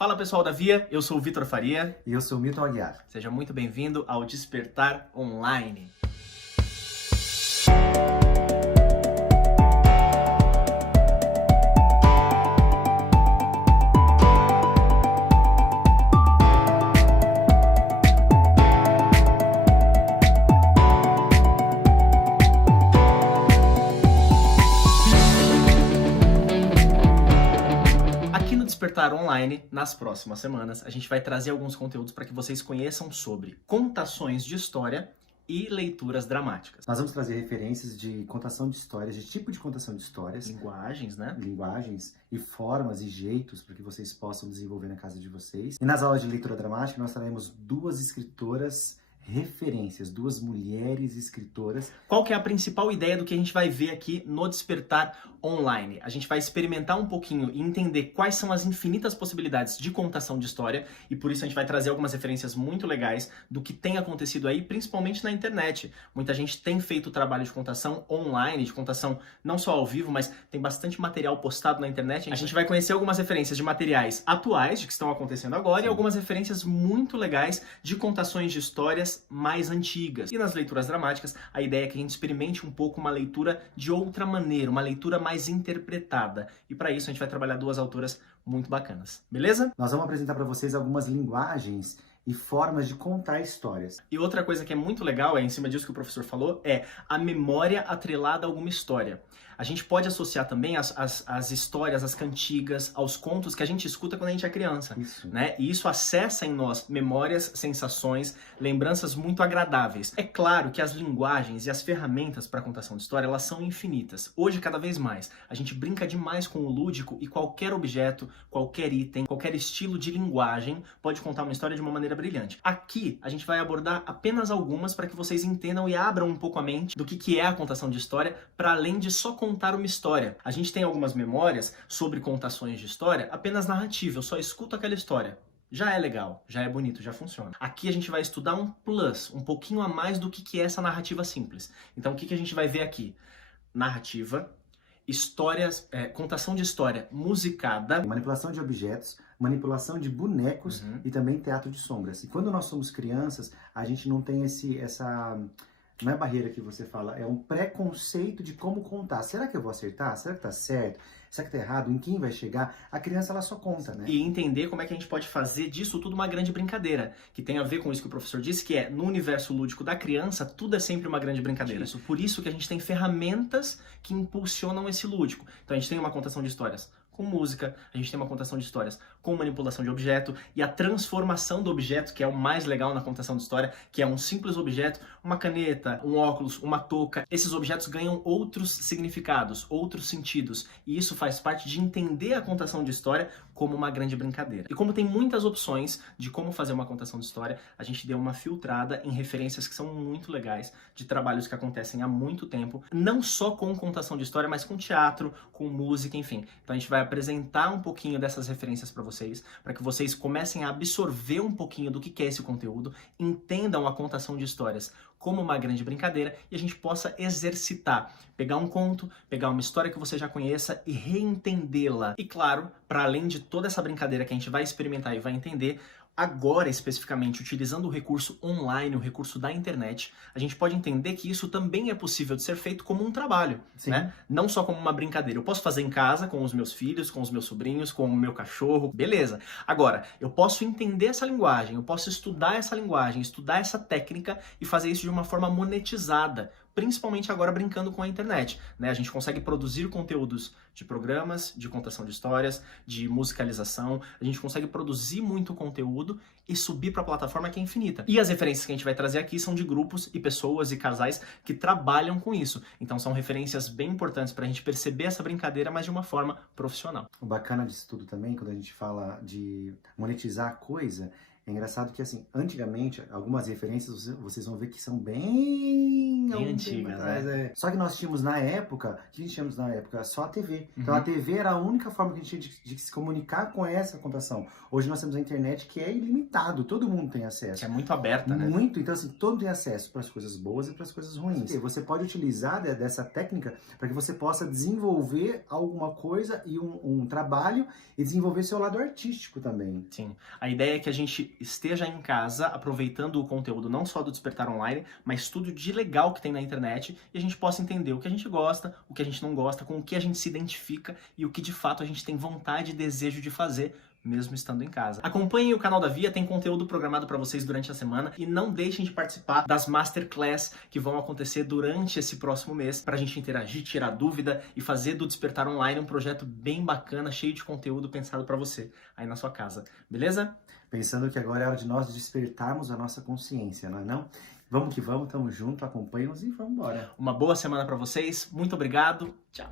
Fala pessoal da Via, eu sou o Vitor Faria. E eu sou o Milton Aguiar. Seja muito bem-vindo ao Despertar Online. Despertar Online, nas próximas semanas, a gente vai trazer alguns conteúdos para que vocês conheçam sobre contações de história e leituras dramáticas. Nós vamos trazer referências de contação de histórias, de tipo de contação de histórias. Linguagens, né? Linguagens e formas e jeitos para que vocês possam desenvolver na casa de vocês. E nas aulas de leitura dramática, nós traremos duas escritoras referências, duas mulheres escritoras. Qual que é a principal ideia do que a gente vai ver aqui no Despertar Online? A gente vai experimentar um pouquinho e entender quais são as infinitas possibilidades de contação de história e por isso a gente vai trazer algumas referências muito legais do que tem acontecido aí, principalmente na internet. Muita gente tem feito trabalho de contação online, de contação não só ao vivo, mas tem bastante material postado na internet. A gente vai conhecer algumas referências de materiais atuais, de que estão acontecendo agora, e algumas referências muito legais de contações de histórias mais antigas. E nas leituras dramáticas, a ideia é que a gente experimente um pouco uma leitura de outra maneira, uma leitura mais interpretada. E para isso a gente vai trabalhar duas autoras muito bacanas. Beleza? Nós vamos apresentar para vocês algumas linguagens e formas de contar histórias. E outra coisa que é muito legal, em cima disso que o professor falou, é a memória atrelada a alguma história. A gente pode associar também as histórias, as cantigas, aos contos que a gente escuta quando a gente é criança. Né? E isso acessa em nós memórias, sensações, lembranças muito agradáveis. É claro que as linguagens e as ferramentas para contação de história, elas são infinitas. Hoje, cada vez mais, a gente brinca demais com o lúdico e qualquer objeto, qualquer item, qualquer estilo de linguagem pode contar uma história de uma maneira brilhante. Aqui, a gente vai abordar apenas algumas para que vocês entendam e abram um pouco a mente do que é a contação de história, para além de só contar uma história. A gente tem algumas memórias sobre contações de história apenas narrativa, eu só escuto aquela história. Já é legal, já é bonito, já funciona. Aqui a gente vai estudar um plus, um pouquinho a mais do que é essa narrativa simples. Então o que a gente vai ver aqui? Narrativa, histórias, contação de história musicada, manipulação de objetos, manipulação de bonecos e também teatro de sombras. E quando nós somos crianças, a gente não tem essa... Não é barreira que você fala, é um preconceito de como contar. Será que eu vou acertar? Será que tá certo? Será que tá errado? Em quem vai chegar? A criança, ela só conta, né? E entender como é que a gente pode fazer disso tudo uma grande brincadeira, que tem a ver com isso que o professor disse, que é, no universo lúdico da criança, tudo é sempre uma grande brincadeira. Isso, por isso que a gente tem ferramentas que impulsionam esse lúdico. Então a gente tem uma contação de histórias com música, a gente tem uma contação de histórias com manipulação de objeto e a transformação do objeto, que é o mais legal na contação de história, que é um simples objeto, uma caneta, um óculos, uma touca. Esses objetos ganham outros significados, outros sentidos, e isso faz parte de entender a contação de história como uma grande brincadeira. E como tem muitas opções de como fazer uma contação de história, a gente deu uma filtrada em referências que são muito legais, de trabalhos que acontecem há muito tempo, não só com contação de história, mas com teatro, com música, enfim. Então a gente vai apresentar um pouquinho dessas referências para que vocês comecem a absorver um pouquinho do que é esse conteúdo, entendam a contação de histórias como uma grande brincadeira e a gente possa exercitar, pegar um conto, pegar uma história que você já conheça e reentendê-la. E claro, para além de toda essa brincadeira que a gente vai experimentar e vai entender, agora, especificamente, utilizando o recurso online, o recurso da internet, a gente pode entender que isso também é possível de ser feito como um trabalho, né? Não só como uma brincadeira. Eu posso fazer em casa, com os meus filhos, com os meus sobrinhos, com o meu cachorro, beleza. Agora, eu posso entender essa linguagem, eu posso estudar essa linguagem, estudar essa técnica e fazer isso de uma forma monetizada, principalmente agora brincando com a internet, né? A gente consegue produzir conteúdos de programas, de contação de histórias, de musicalização, a gente consegue produzir muito conteúdo e subir para a plataforma que é infinita. E as referências que a gente vai trazer aqui são de grupos e pessoas e casais que trabalham com isso. Então são referências bem importantes para a gente perceber essa brincadeira, mas de uma forma profissional. O bacana disso tudo também, quando a gente fala de monetizar a coisa, É engraçado que, assim, antigamente, algumas referências vocês vão ver que são bem antigas, né? Só que nós tínhamos na época, o que a gente tínhamos na época? Só a TV. Então a TV era a única forma que a gente tinha de se comunicar com essa computação. Hoje nós temos a internet que é ilimitado, todo mundo tem acesso. Que é muito aberta, né? Muito, então assim, todo mundo tem acesso para as coisas boas e para as coisas ruins. Você pode utilizar dessa técnica para que você possa desenvolver alguma coisa e um trabalho e desenvolver seu lado artístico também. Sim. A ideia é que a gente esteja em casa aproveitando o conteúdo não só do Despertar Online, mas tudo de legal que tem na internet e a gente possa entender o que a gente gosta, o que a gente não gosta, com o que a gente se identifica e o que de fato a gente tem vontade e desejo de fazer, mesmo estando em casa. Acompanhem o canal da Via, tem conteúdo programado para vocês durante a semana e não deixem de participar das Masterclass que vão acontecer durante esse próximo mês para a gente interagir, tirar dúvida e fazer do Despertar Online um projeto bem bacana, cheio de conteúdo pensado para você aí na sua casa. Beleza? Pensando que agora é hora de nós despertarmos a nossa consciência, não é não? Vamos que vamos, tamo junto, acompanhem-nos e vamos embora. Uma boa semana para vocês, muito obrigado, tchau!